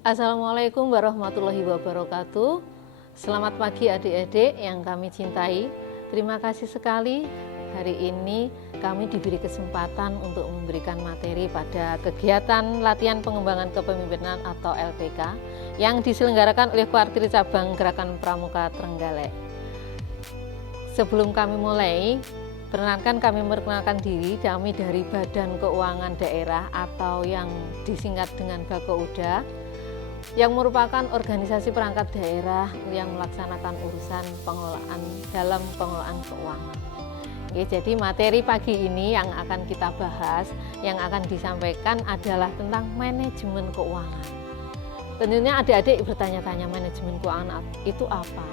Assalamualaikum warahmatullahi wabarakatuh. Selamat pagi adik-adik yang kami cintai. Terima kasih sekali hari ini kami diberi kesempatan untuk memberikan materi pada kegiatan latihan pengembangan kepemimpinan atau LPK yang diselenggarakan oleh Kuartir Cabang Gerakan Pramuka Trenggalek. Sebelum kami mulai, perkenalkan kami memperkenalkan diri, kami dari Badan Keuangan Daerah atau yang disingkat dengan Bakouda, yang merupakan organisasi perangkat daerah yang melaksanakan urusan pengelolaan dalam pengelolaan keuangan. Oke, jadi materi pagi ini yang akan kita bahas, yang akan disampaikan adalah tentang manajemen keuangan. Tentunya adik-adik bertanya-tanya, manajemen keuangan itu apa?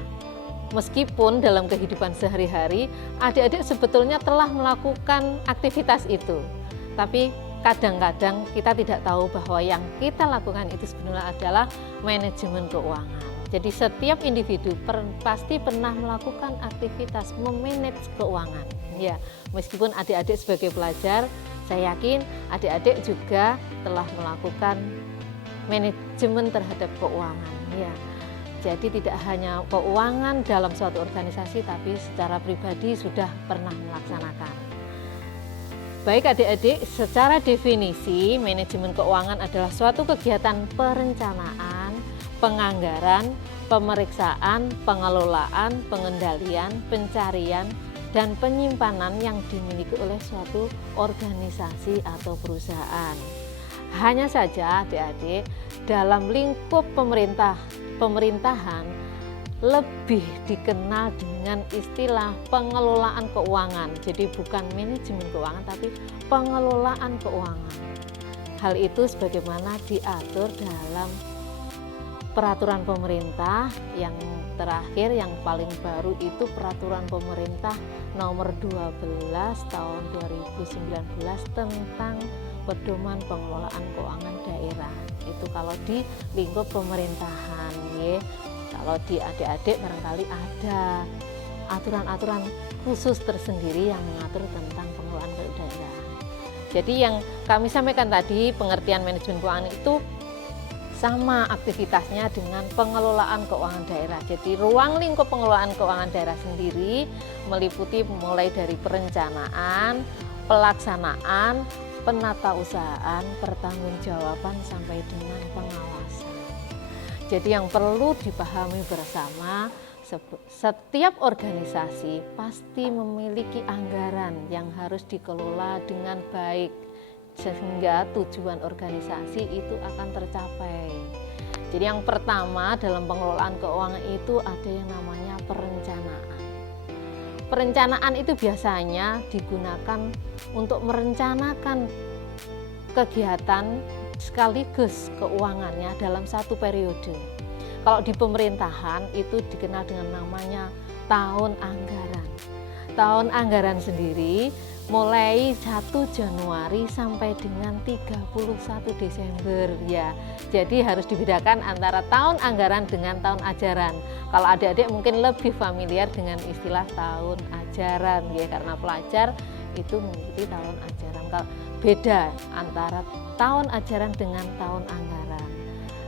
Meskipun dalam kehidupan sehari-hari adik-adik sebetulnya telah melakukan aktivitas itu, tapi kadang-kadang kita tidak tahu bahwa yang kita lakukan itu sebenarnya adalah manajemen keuangan. Jadi setiap individu pasti pernah melakukan aktivitas memanage keuangan. Ya, meskipun adik-adik sebagai pelajar, saya yakin adik-adik juga telah melakukan manajemen terhadap keuangan. Ya, jadi tidak hanya keuangan dalam suatu organisasi, tapi secara pribadi sudah pernah melaksanakan. Baik adik-adik, secara definisi manajemen keuangan adalah suatu kegiatan perencanaan, penganggaran, pemeriksaan, pengelolaan, pengendalian, pencarian, dan penyimpanan yang dimiliki oleh suatu organisasi atau perusahaan. Hanya saja adik-adik, dalam lingkup pemerintahan lebih dikenal dengan istilah pengelolaan keuangan. Jadi bukan manajemen keuangan tapi pengelolaan keuangan. Hal itu sebagaimana diatur dalam peraturan pemerintah yang terakhir, yang paling baru itu peraturan pemerintah nomor 12 tahun 2019 tentang pedoman pengelolaan keuangan daerah. Itu kalau di lingkup pemerintahan, ya. Kalau di adik-adik barangkali ada aturan-aturan khusus tersendiri yang mengatur tentang pengelolaan daerah. Jadi yang kami sampaikan tadi, pengertian manajemen keuangan itu sama aktivitasnya dengan pengelolaan keuangan daerah. Jadi ruang lingkup pengelolaan keuangan daerah sendiri meliputi mulai dari perencanaan, pelaksanaan, penatausahaan, pertanggungjawaban sampai dengan pengawasan. Jadi yang perlu dipahami bersama, setiap organisasi pasti memiliki anggaran yang harus dikelola dengan baik sehingga tujuan organisasi itu akan tercapai. Jadi yang pertama dalam pengelolaan keuangan itu ada yang namanya perencanaan. Perencanaan itu biasanya digunakan untuk merencanakan kegiatan sekaligus keuangannya dalam satu periode. Kalau di pemerintahan itu dikenal dengan namanya tahun anggaran. Tahun anggaran sendiri mulai 1 Januari sampai dengan 31 Desember ya. Jadi harus dibedakan antara tahun anggaran dengan tahun ajaran. Kalau adik-adik mungkin lebih familiar dengan istilah tahun ajaran ya, karena pelajar itu mengikuti tahun ajaran. Kalau beda antara tahun ajaran dengan tahun anggaran.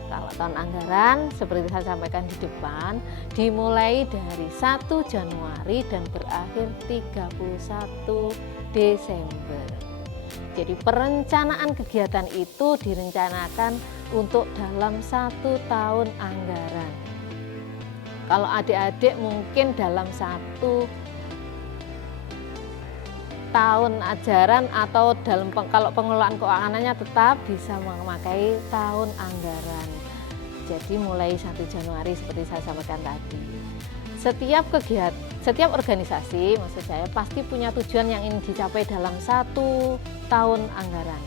Kalau tahun anggaran seperti saya sampaikan di depan dimulai dari 1 Januari dan berakhir 31 Desember. Jadi perencanaan kegiatan itu direncanakan untuk dalam 1 tahun anggaran. Kalau adik-adik mungkin dalam 1 tahun ajaran atau dalam kalau pengelolaan keuangannya tetap bisa memakai tahun anggaran. Jadi mulai 1 Januari seperti saya sampaikan tadi. Setiap organisasi maksud saya pasti punya tujuan yang ingin dicapai dalam 1 tahun anggaran.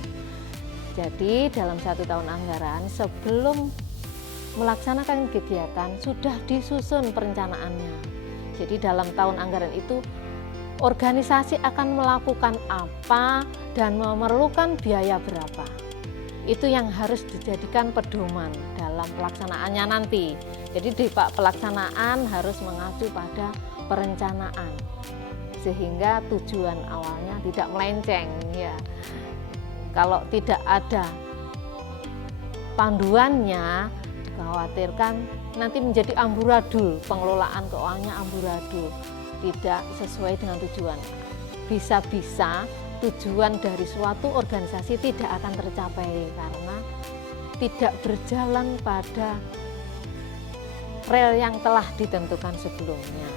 Jadi dalam 1 tahun anggaran sebelum melaksanakan kegiatan sudah disusun perencanaannya. Jadi dalam tahun anggaran itu organisasi akan melakukan apa dan memerlukan biaya berapa. Itu yang harus dijadikan pedoman dalam pelaksanaannya nanti. Jadi di pelaksanaan harus mengacu pada perencanaan sehingga tujuan awalnya tidak melenceng ya. Kalau tidak ada panduannya dikhawatirkan nanti menjadi amburadul, pengelolaan keuangannya amburadul, tidak sesuai dengan tujuan. Bisa-bisa tujuan dari suatu organisasi tidak akan tercapai karena tidak berjalan pada rel yang telah ditentukan sebelumnya.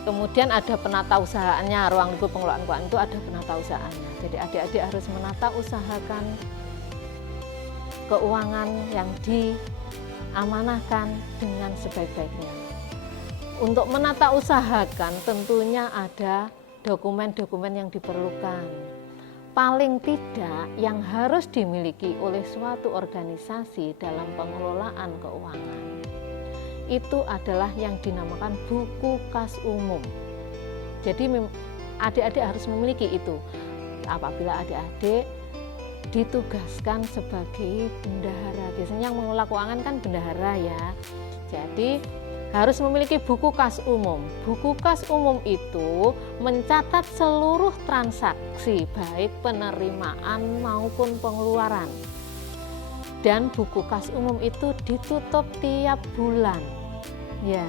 Kemudian ada penata usahaannya, ruang lingkup pengelolaan keuangan itu ada penata usahaannya. Jadi adik-adik harus menata usahakan keuangan yang diamanahkan dengan sebaik-baiknya. Untuk menata usahakan tentunya ada dokumen-dokumen yang diperlukan. Paling tidak yang harus dimiliki oleh suatu organisasi dalam pengelolaan keuangan itu adalah yang dinamakan buku kas umum. Jadi adik-adik harus memiliki itu. Apabila adik-adik ditugaskan sebagai bendahara, biasanya yang mengelola keuangan kan bendahara ya. Jadi harus memiliki buku kas umum. Buku kas umum itu mencatat seluruh transaksi baik penerimaan maupun pengeluaran. Dan buku kas umum itu ditutup tiap bulan. Ya,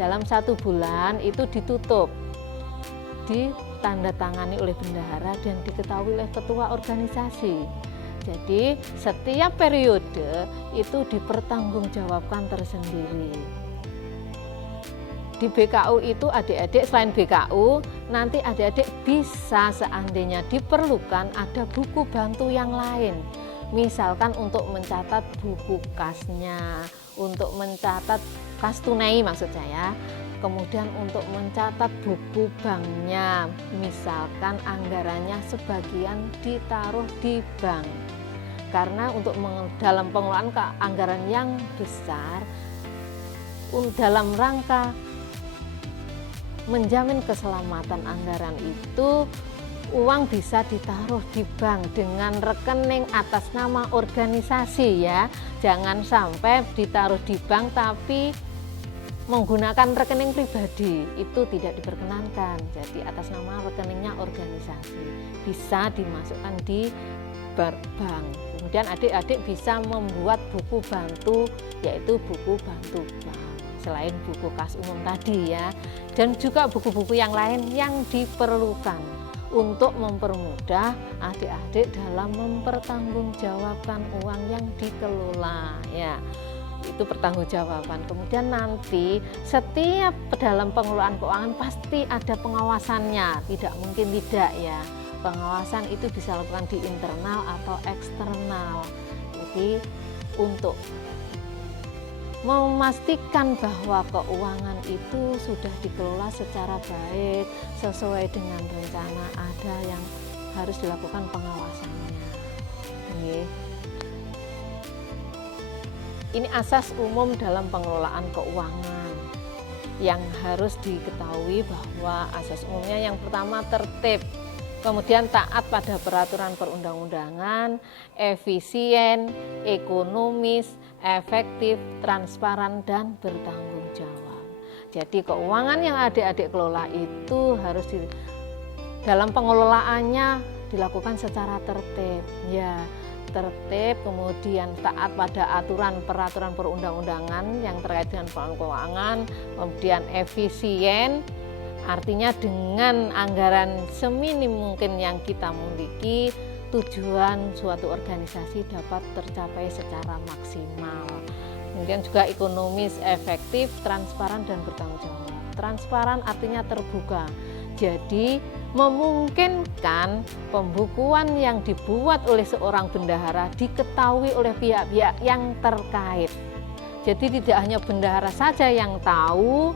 dalam 1 bulan itu ditutup, ditandatangani oleh bendahara dan diketahui oleh ketua organisasi. Jadi setiap periode itu dipertanggungjawabkan tersendiri. Di BKU itu adik-adik selain BKU, nanti adik-adik bisa seandainya diperlukan ada buku bantu yang lain. Misalkan untuk mencatat buku kasnya, untuk mencatat kas tunai maksud saya, kemudian untuk mencatat buku banknya, misalkan anggarannya sebagian ditaruh di bank. Karena untuk dalam pengelolaan anggaran yang besar, dalam rangka menjamin keselamatan anggaran itu, uang bisa ditaruh di bank dengan rekening atas nama organisasi ya. Jangan sampai ditaruh di bank tapi menggunakan rekening pribadi, itu tidak diperkenankan. Jadi atas nama rekeningnya organisasi bisa dimasukkan di bank. Kemudian adik-adik bisa membuat buku bantu, yaitu buku bantu bank. Selain buku kas umum tadi ya, dan juga buku-buku yang lain yang diperlukan untuk mempermudah adik-adik dalam mempertanggungjawabkan uang yang dikelola ya. Itu pertanggungjawaban. Kemudian nanti setiap dalam pengelolaan keuangan pasti ada pengawasannya, tidak mungkin tidak ya. Pengawasan itu bisa dilakukan di internal atau eksternal. Jadi untuk memastikan bahwa keuangan itu sudah dikelola secara baik sesuai dengan rencana, ada yang harus dilakukan pengawasannya. Ini asas umum dalam pengelolaan keuangan yang harus diketahui bahwa asas umumnya yang pertama tertib, kemudian taat pada peraturan perundang-undangan, efisien, ekonomis, efektif, transparan, dan bertanggung jawab. Jadi keuangan yang adik-adik kelola itu harus dalam pengelolaannya dilakukan secara tertib. Ya, tertib, kemudian taat pada aturan peraturan perundang-undangan yang terkait dengan pengelolaan keuangan, kemudian efisien, artinya dengan anggaran seminim mungkin yang kita miliki, tujuan suatu organisasi dapat tercapai secara maksimal. Kemudian juga ekonomis, efektif, transparan, dan bertanggung jawab. Transparan artinya terbuka, jadi memungkinkan pembukuan yang dibuat oleh seorang bendahara diketahui oleh pihak-pihak yang terkait. Jadi tidak hanya bendahara saja yang tahu,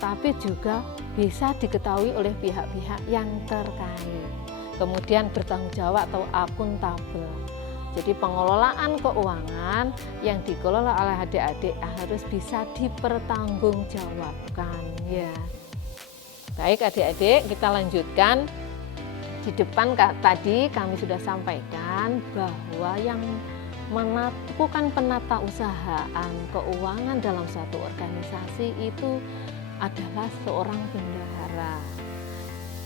tapi juga bisa diketahui oleh pihak-pihak yang terkait. Kemudian bertanggung jawab atau akuntabel. Jadi pengelolaan keuangan yang dikelola oleh adik-adik harus bisa dipertanggungjawabkan ya. Baik adik-adik, kita lanjutkan. Di depan tadi kami sudah sampaikan bahwa yang melakukan penata usahaan keuangan dalam satu organisasi itu adalah seorang bendahara.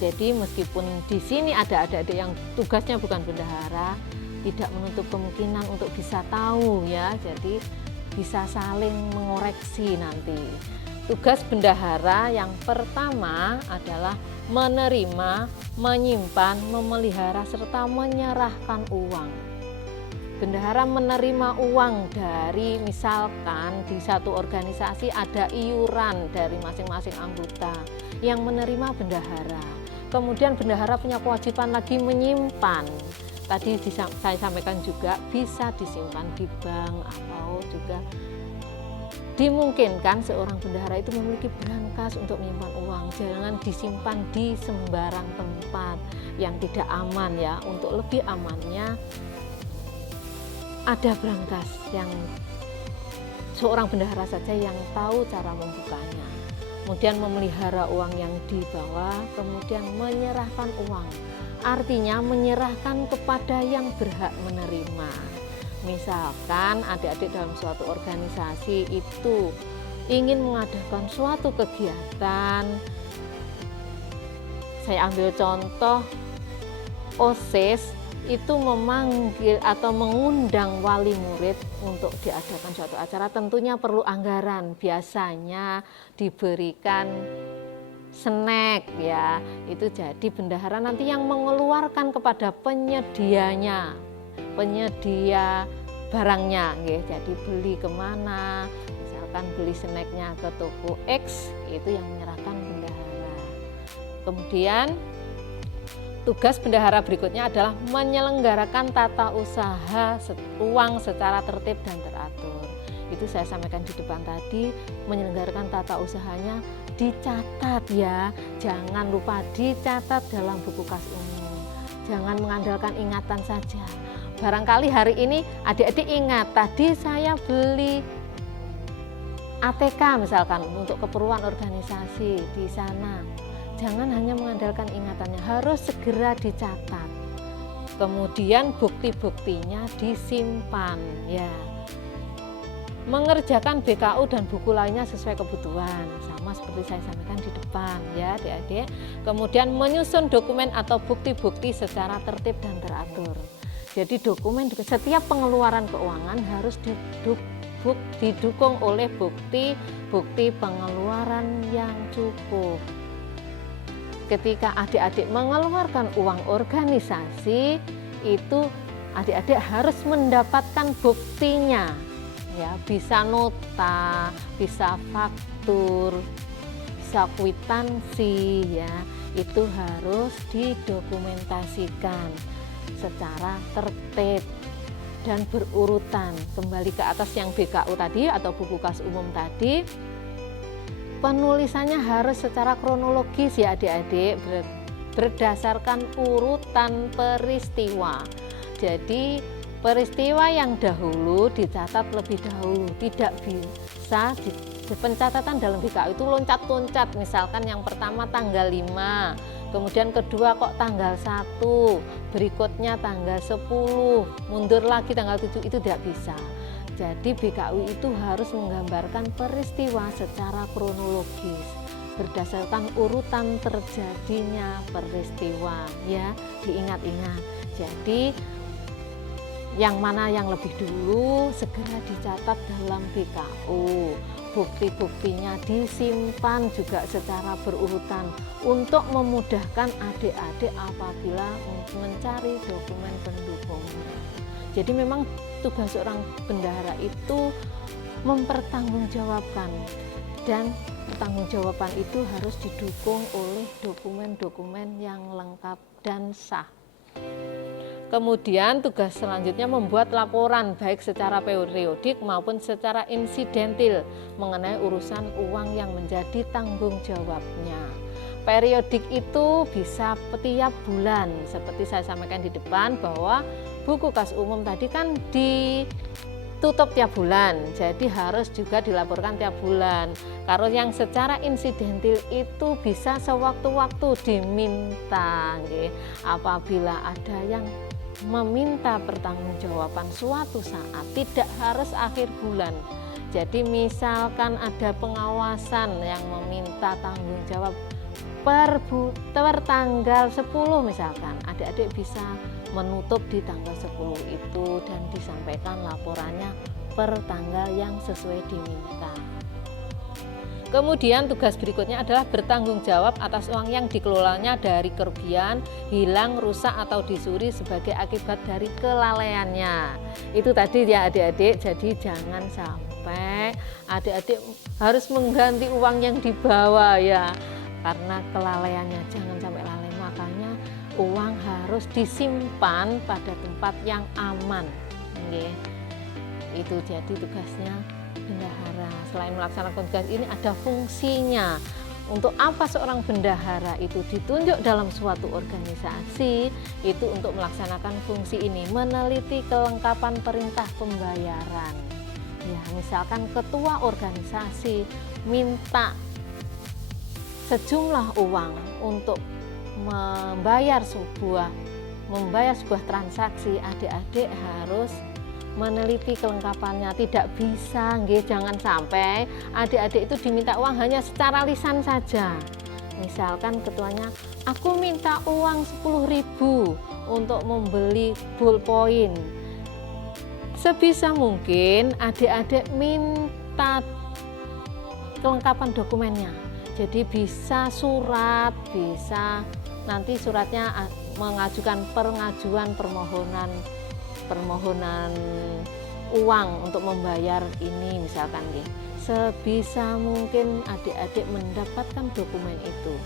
Jadi meskipun di sini ada adik-adik yang tugasnya bukan bendahara, tidak menutup kemungkinan untuk bisa tahu ya, jadi bisa saling mengoreksi nanti. Tugas bendahara yang pertama adalah menerima, menyimpan, memelihara, serta menyerahkan uang. Bendahara menerima uang dari, misalkan di satu organisasi ada iuran dari masing-masing anggota yang menerima bendahara. Kemudian bendahara punya kewajiban lagi menyimpan. Tadi saya sampaikan juga bisa disimpan di bank atau juga dimungkinkan seorang bendahara itu memiliki brankas untuk menyimpan uang. Jangan disimpan di sembarang tempat yang tidak aman ya. Untuk lebih amannya ada brankas yang seorang bendahara saja yang tahu cara membukanya. Kemudian memelihara uang yang dibawa, kemudian menyerahkan uang. Artinya menyerahkan kepada yang berhak menerima. Misalkan adik-adik dalam suatu organisasi itu ingin mengadakan suatu kegiatan, saya ambil contoh OSIS itu memanggil atau mengundang wali murid untuk diadakan suatu acara, tentunya perlu anggaran. Biasanya diberikan snack ya, itu jadi bendahara nanti yang mengeluarkan kepada penyedianya, penyedia barangnya ya. Jadi beli kemana, misalkan beli snacknya ke toko X, itu yang menyerahkan bendahara. Kemudian tugas bendahara berikutnya adalah menyelenggarakan tata usaha uang secara tertib dan teratur. Itu saya sampaikan di depan tadi, menyelenggarakan tata usahanya dicatat ya, jangan lupa dicatat dalam buku kas umum. Jangan mengandalkan ingatan saja. Barangkali hari ini adik-adik ingat, tadi saya beli ATK misalkan untuk keperluan organisasi di sana. Jangan hanya mengandalkan ingatannya, harus segera dicatat. Kemudian bukti-buktinya disimpan ya. Mengerjakan BKU dan buku lainnya sesuai kebutuhan, sama seperti saya sampaikan di depan ya adik-adik. Kemudian menyusun dokumen atau bukti-bukti secara tertib dan teratur. Jadi dokumen, setiap pengeluaran keuangan harus didukung oleh bukti pengeluaran yang cukup. Ketika adik-adik mengeluarkan uang organisasi, itu adik-adik harus mendapatkan buktinya. Ya, bisa nota, bisa faktur, bisa kwitansi ya. Itu harus didokumentasikan secara tertib dan berurutan. Kembali ke atas yang BKU tadi atau buku kas umum tadi, penulisannya harus secara kronologis ya adik-adik, berdasarkan urutan peristiwa. Jadi peristiwa yang dahulu dicatat lebih dahulu, tidak bisa pencatatan dalam BKU itu loncat-loncat. Misalkan yang pertama tanggal 5, kemudian kedua kok tanggal 1, berikutnya tanggal 10, mundur lagi tanggal 7, itu tidak bisa. Jadi BKU itu harus menggambarkan peristiwa secara kronologis berdasarkan urutan terjadinya peristiwa ya, diingat-ingat. Jadi yang mana yang lebih dulu segera dicatat dalam BKU. Bukti-buktinya disimpan juga secara berurutan untuk memudahkan adik-adik apabila mencari dokumen pendukungnya. Jadi memang tugas seorang bendahara itu mempertanggungjawabkan, dan pertanggungjawaban itu harus didukung oleh dokumen-dokumen yang lengkap dan sah. Kemudian tugas selanjutnya membuat laporan baik secara periodik maupun secara insidentil mengenai urusan uang yang menjadi tanggung jawabnya. Periodik itu bisa setiap bulan, seperti saya sampaikan di depan bahwa buku kas umum tadi kan ditutup tiap bulan, jadi harus juga dilaporkan tiap bulan. Kalau yang secara insidentil itu bisa sewaktu-waktu diminta, apabila ada yang meminta pertanggungjawaban suatu saat, tidak harus akhir bulan. Jadi misalkan ada pengawasan yang meminta tanggung jawab per tanggal 10 misalkan, adik-adik bisa menutup di tanggal 10 itu dan disampaikan laporannya per tanggal yang sesuai diminta. Kemudian tugas berikutnya adalah bertanggung jawab atas uang yang dikelolanya dari kerugian, hilang, rusak atau dicuri sebagai akibat dari kelalaiannya. Itu tadi ya adik-adik, jadi jangan sampai adik-adik harus mengganti uang yang dibawa ya, karena kelalaiannya, jangan sampai lalai. Makanya uang harus disimpan pada tempat yang aman. Oke. Itu jadi tugasnya bendahara. Selain melaksanakan tugas ini ada fungsinya. Untuk apa seorang bendahara itu ditunjuk dalam suatu organisasi? Itu untuk melaksanakan fungsi ini, meneliti kelengkapan perintah pembayaran. Ya, misalkan ketua organisasi minta sejumlah uang untuk membayar sebuah transaksi, adik-adik harus meneliti kelengkapannya. Tidak bisa, jangan sampai adik-adik itu diminta uang hanya secara lisan saja. Misalkan ketuanya, aku minta uang 10.000 untuk membeli ballpoint. Sebisa mungkin adik-adik minta kelengkapan dokumennya. Jadi bisa surat, bisa nanti suratnya mengajukan pengajuan permohonan uang untuk membayar ini misalkan. Sebisa mungkin adik-adik mendapatkan dokumen itu.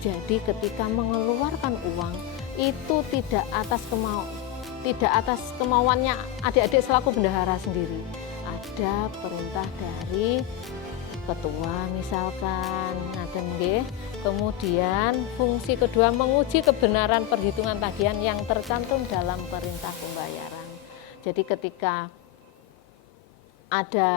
Jadi ketika mengeluarkan uang itu tidak atas kemauannya adik-adik selaku bendahara sendiri. Ada perintah dari ketua misalkan. Kemudian fungsi kedua, menguji kebenaran perhitungan tagihan yang tercantum dalam perintah pembayaran. Jadi ketika ada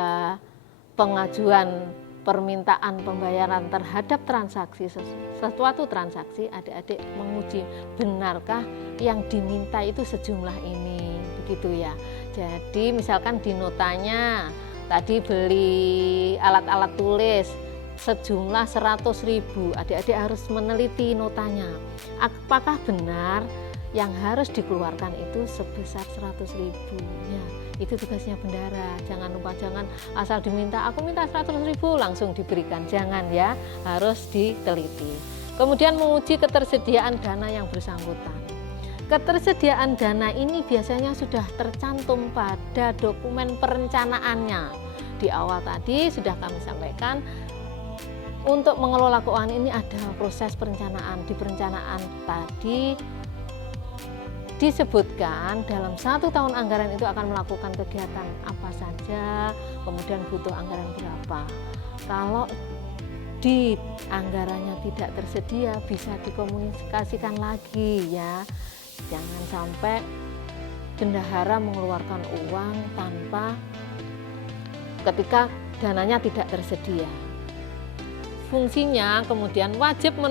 pengajuan permintaan pembayaran terhadap transaksi, suatu transaksi, adik-adik menguji benarkah yang diminta itu sejumlah ini, begitu ya. Jadi misalkan di notanya tadi beli alat-alat tulis sejumlah 100.000, adik-adik harus meneliti notanya. Apakah benar yang harus dikeluarkan itu sebesar 100.000 ya? Itu tugasnya bendahara. Jangan lupa, jangan asal diminta, aku minta 100.000 langsung diberikan, jangan ya, harus diteliti. Kemudian menguji ketersediaan dana yang bersangkutan. Ketersediaan dana ini biasanya sudah tercantum pada dokumen perencanaannya. Di awal tadi sudah kami sampaikan, untuk mengelola keuangan ini ada proses perencanaan. Di perencanaan tadi disebutkan dalam 1 tahun anggaran itu akan melakukan kegiatan apa saja, kemudian butuh anggaran berapa. Kalau di anggarannya tidak tersedia, bisa dikomunikasikan lagi ya. Jangan sampai bendahara mengeluarkan uang tanpa ketika dananya tidak tersedia. Fungsinya kemudian wajib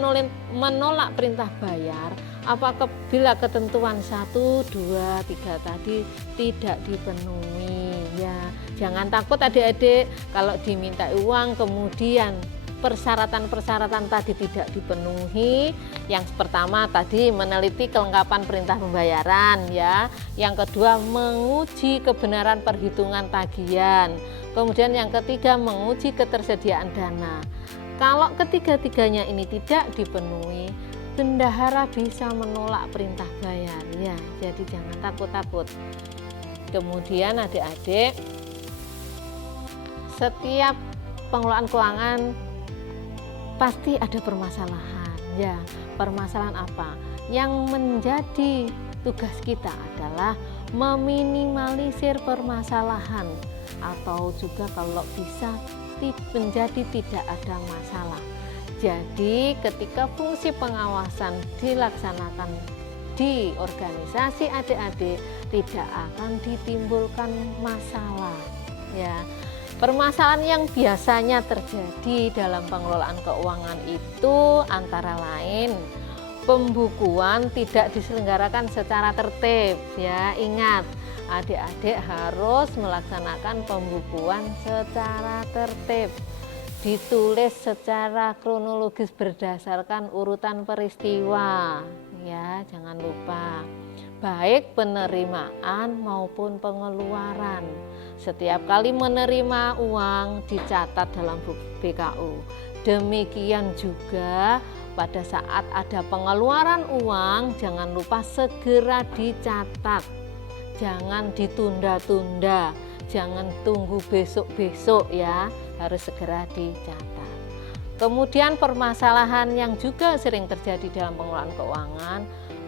menolak perintah bayar apabila ketentuan 1, 2, 3 tadi tidak dipenuhi ya. Jangan takut adik-adik kalau diminta uang kemudian persyaratan-persyaratan tadi tidak dipenuhi. Yang pertama tadi meneliti kelengkapan perintah pembayaran ya. Yang kedua menguji kebenaran perhitungan tagihan. Kemudian yang ketiga menguji ketersediaan dana. Kalau ketiga-tiganya ini tidak dipenuhi, bendahara bisa menolak perintah bayar ya. Jadi jangan takut-takut. Kemudian adik-adik, setiap pengelolaan keuangan pasti ada permasalahan ya. Permasalahan apa? Yang menjadi tugas kita adalah meminimalisir permasalahan, atau juga kalau bisa menjadi tidak ada masalah. Jadi ketika fungsi pengawasan dilaksanakan di organisasi adik-adik, tidak akan ditimbulkan masalah ya. Permasalahan yang biasanya terjadi dalam pengelolaan keuangan itu antara lain pembukuan tidak diselenggarakan secara tertib ya. Ingat, adik-adik harus melaksanakan pembukuan secara tertib. ditulis secara kronologis berdasarkan urutan peristiwa, ya, jangan lupa. Baik penerimaan maupun pengeluaran. Setiap kali menerima uang dicatat dalam BKU. Demikian juga pada saat ada pengeluaran uang, jangan lupa segera dicatat. Jangan ditunda-tunda, jangan tunggu besok-besok ya, harus segera dicatat. Kemudian permasalahan yang juga sering terjadi dalam pengelolaan keuangan,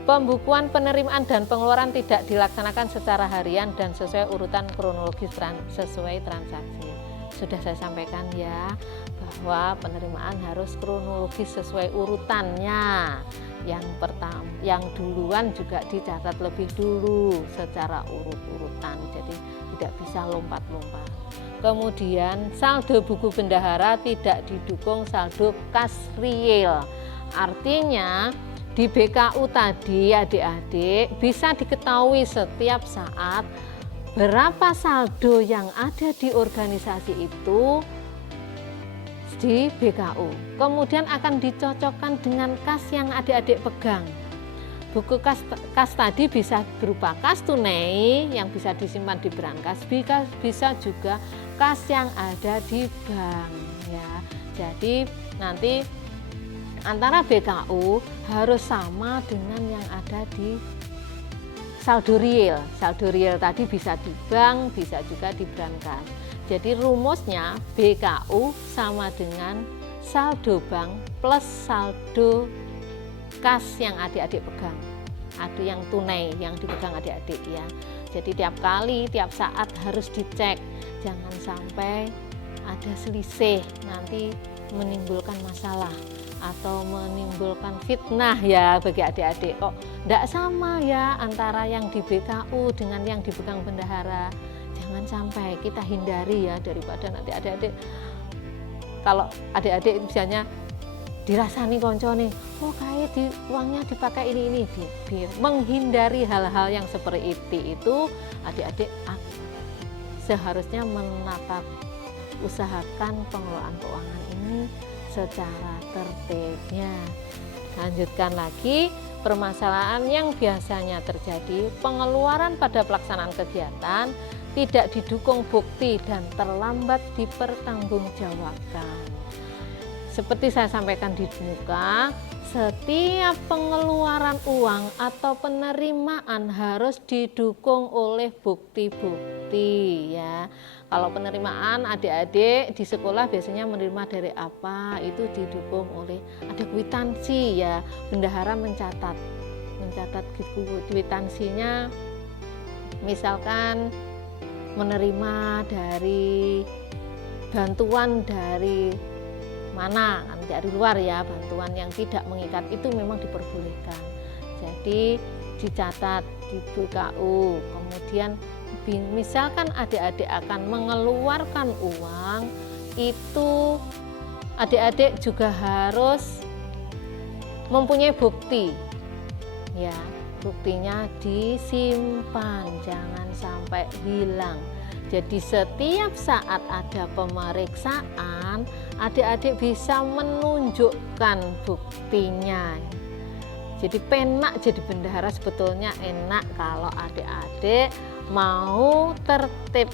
pembukuan penerimaan dan pengeluaran tidak dilaksanakan secara harian dan sesuai urutan kronologis sesuai transaksi. Sudah saya sampaikan ya, bahwa penerimaan harus kronologis sesuai urutannya. Yang pertama, yang duluan juga dicatat lebih dulu secara urut-urutan, jadi tidak bisa lompat-lompat. Kemudian saldo buku bendahara tidak didukung saldo kas real. Artinya di BKU tadi adik-adik bisa diketahui setiap saat berapa saldo yang ada di organisasi itu di BKU. Kemudian akan dicocokkan dengan kas yang adik-adik pegang. Buku kas tadi bisa berupa kas tunai yang bisa disimpan di brankas, bisa juga kas yang ada di bank ya. Jadi nanti antara BKU harus sama dengan yang ada di saldo real. Saldo real tadi bisa di bank, bisa juga di brankas. Jadi rumusnya BKU sama dengan saldo bank plus saldo kas yang adik-adik pegang. Ada yang tunai yang dipegang adik-adik ya. Jadi tiap kali, tiap saat harus dicek. Jangan sampai ada selisih, nanti menimbulkan masalah atau menimbulkan fitnah ya bagi adik-adik. Kok tidak sama ya antara yang di BKU dengan yang dipegang bendahara. Jangan sampai, kita hindari ya, daripada nanti adik-adik, kalau adik-adik misalnya dirasani konco nih, oh kayak uangnya dipakai ini, menghindari hal-hal yang seperti itu adik-adik seharusnya menata usahakan pengelolaan keuangan ini secara tertibnya. Lanjutkan lagi, permasalahan yang biasanya terjadi, pengeluaran pada pelaksanaan kegiatan tidak didukung bukti dan terlambat dipertanggungjawabkan. Seperti saya sampaikan di muka, setiap pengeluaran uang atau penerimaan harus didukung oleh bukti-bukti ya. Kalau penerimaan adik-adik di sekolah biasanya menerima dari apa, itu didukung oleh ada kwitansi ya. Bendahara mencatat kwitansinya, misalkan menerima dari bantuan dari mana, dari luar ya, bantuan yang tidak mengikat itu memang diperbolehkan. Jadi dicatat di BKU. Kemudian misalkan adik-adik akan mengeluarkan uang, itu adik-adik juga harus mempunyai bukti ya. Buktinya disimpan, jangan sampai hilang. Jadi setiap saat ada pemeriksaan, adik-adik bisa menunjukkan buktinya. Jadi penak jadi bendahara sebetulnya enak kalau adik-adik mau tertib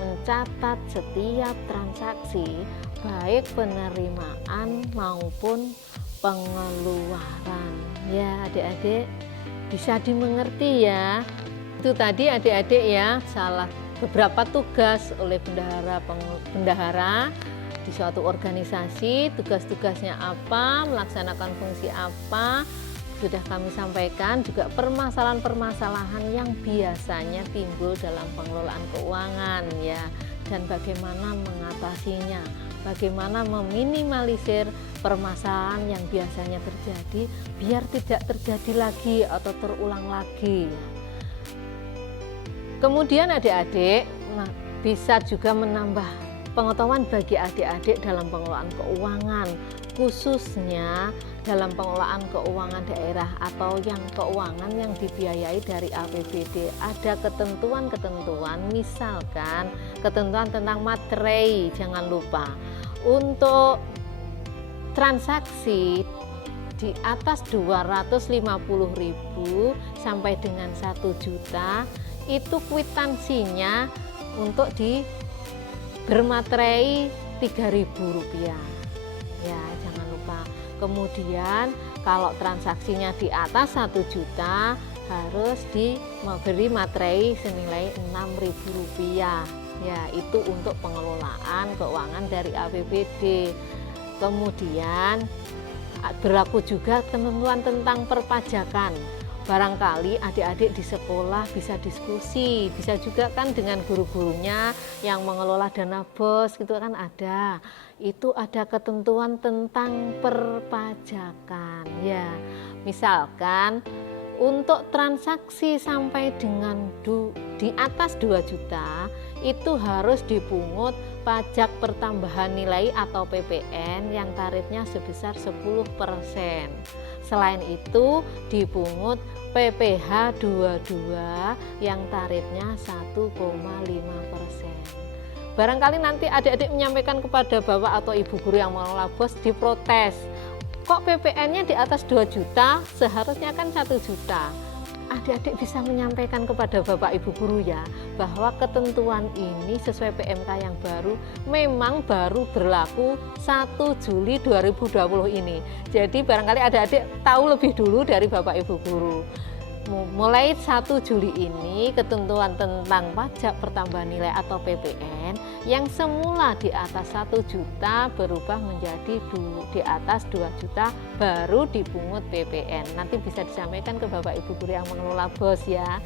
mencatat setiap transaksi, baik penerimaan maupun pengeluaran. Ya adik-adik, bisa dimengerti ya. Itu tadi adik-adik ya, salah beberapa tugas oleh bendahara di suatu organisasi. Tugas-tugasnya apa, melaksanakan fungsi apa, sudah kami sampaikan. Juga permasalahan-permasalahan yang biasanya timbul dalam pengelolaan keuangan ya, dan bagaimana mengatasinya, bagaimana meminimalisir permasalahan yang biasanya terjadi biar tidak terjadi lagi atau terulang lagi. Kemudian adik-adik bisa juga menambah pengetahuan bagi adik-adik dalam pengelolaan keuangan, khususnya dalam pengelolaan keuangan daerah atau yang keuangan yang dibiayai dari APBD. Ada ketentuan-ketentuan, misalkan ketentuan tentang materai, jangan lupa. Untuk transaksi di atas 250.000 sampai dengan 1 juta itu kwitansinya untuk bermaterai Rp3.000 ya, jangan lupa. Kemudian kalau transaksinya di atas 1 juta harus diberi materai senilai Rp6.000 ya, itu untuk pengelolaan keuangan dari APBD. Kemudian berlaku juga ketentuan tentang perpajakan. Barangkali adik-adik di sekolah bisa diskusi, bisa juga kan dengan guru-gurunya yang mengelola dana BOS gitu kan ada. Itu ada ketentuan tentang perpajakan ya. Misalkan untuk transaksi sampai dengan di atas 2 juta itu harus dipungut pajak pertambahan nilai atau PPN yang tarifnya sebesar 10%. Selain itu dipungut PPh 22 yang tarifnya 1,5%. Barangkali nanti adik-adik menyampaikan kepada bapak atau ibu guru yang mengelola BOS diprotes. Kok PPN-nya di atas 2 juta, seharusnya kan 1 juta. Adik-adik bisa menyampaikan kepada bapak ibu guru ya, bahwa ketentuan ini sesuai PMK yang baru memang baru berlaku 1 Juli 2020 ini. Jadi barangkali adik-adik tahu lebih dulu dari bapak ibu guru. Mulai 1 Juli ini ketentuan tentang pajak pertambahan nilai atau PPN yang semula di atas 1 juta berubah menjadi di atas 2 juta baru dipungut PPN. Nanti bisa disampaikan ke bapak ibu guru yang mengelola BOS ya.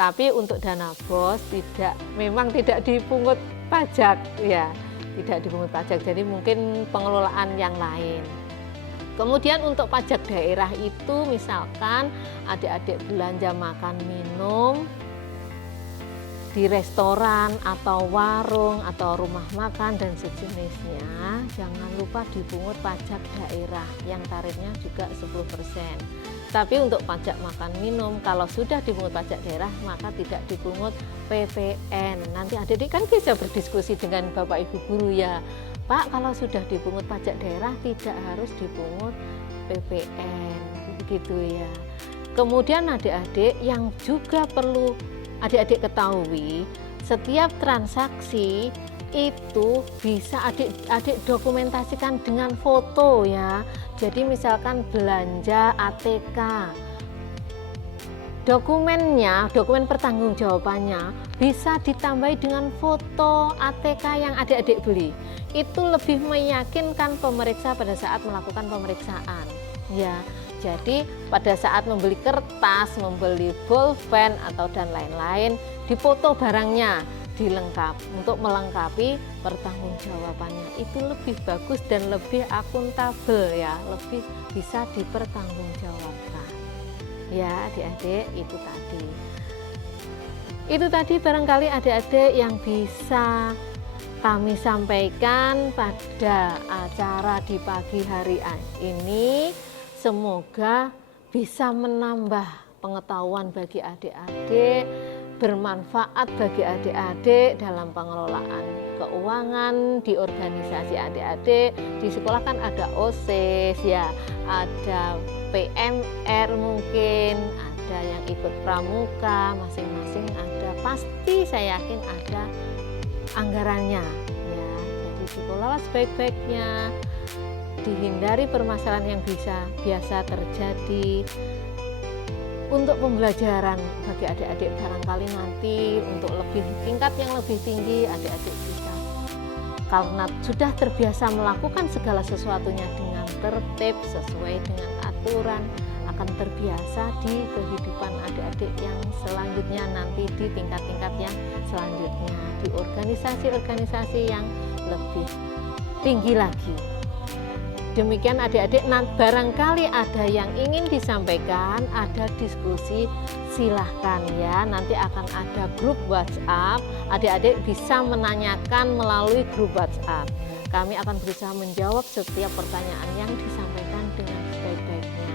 Tapi untuk dana BOS memang tidak dipungut pajak ya, tidak dipungut pajak. Jadi mungkin pengelolaan yang lain. Kemudian untuk pajak daerah itu misalkan adik-adik belanja makan minum di restoran atau warung atau rumah makan dan sejenisnya, jangan lupa dipungut pajak daerah yang tarifnya juga 10%. Tapi untuk pajak makan minum kalau sudah dipungut pajak daerah maka tidak dipungut PPN. Nanti adik-adik kan bisa berdiskusi dengan bapak ibu guru ya. Pak, kalau sudah dipungut pajak daerah tidak harus dipungut PPN, begitu ya. Kemudian adik-adik yang juga perlu adik-adik ketahui, setiap transaksi itu bisa adik-adik dokumentasikan dengan foto ya. Jadi misalkan belanja ATK, dokumen pertanggungjawabannya bisa ditambahi dengan foto ATK yang adik-adik beli. Itu lebih meyakinkan pemeriksa pada saat melakukan pemeriksaan ya. Jadi pada saat membeli kertas, membeli bolpen atau dan lain-lain, difoto barangnya, untuk melengkapi pertanggungjawabannya. Itu lebih bagus dan lebih akuntabel ya, lebih bisa dipertanggungjawabkan. Ya adik-adik, itu tadi barangkali adik-adik yang bisa kami sampaikan pada acara di pagi hari ini. Semoga bisa menambah pengetahuan bagi adik-adik, bermanfaat bagi adik-adik dalam pengelolaan keuangan di organisasi adik-adik. Di sekolah kan ada OSIS ya, ada PMR mungkin, ada yang ikut pramuka, masing-masing ada, pasti saya yakin ada anggarannya ya. Jadi dikelola sebaik-baiknya, dihindari permasalahan yang biasa terjadi. Untuk pembelajaran bagi adik-adik barangkali nanti untuk tingkat yang lebih tinggi adik-adik bisa, karena sudah terbiasa melakukan segala sesuatunya dengan tertib sesuai dengan aturan, akan terbiasa di kehidupan adik-adik yang selanjutnya nanti di tingkat-tingkat yang selanjutnya, di organisasi-organisasi yang lebih tinggi lagi. Demikian adik-adik, barangkali ada yang ingin disampaikan, ada diskusi, silahkan ya. Nanti akan ada grup WhatsApp, adik-adik bisa menanyakan melalui grup WhatsApp. Kami akan berusaha menjawab setiap pertanyaan yang disampaikan dengan sebaik-baiknya.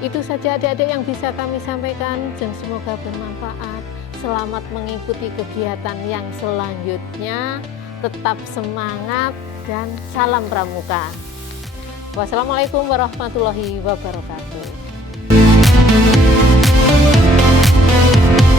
Itu saja adik-adik yang bisa kami sampaikan dan semoga bermanfaat. Selamat mengikuti kegiatan yang selanjutnya. tetap semangat, dan salam pramuka. Wassalamualaikum warahmatullahi wabarakatuh.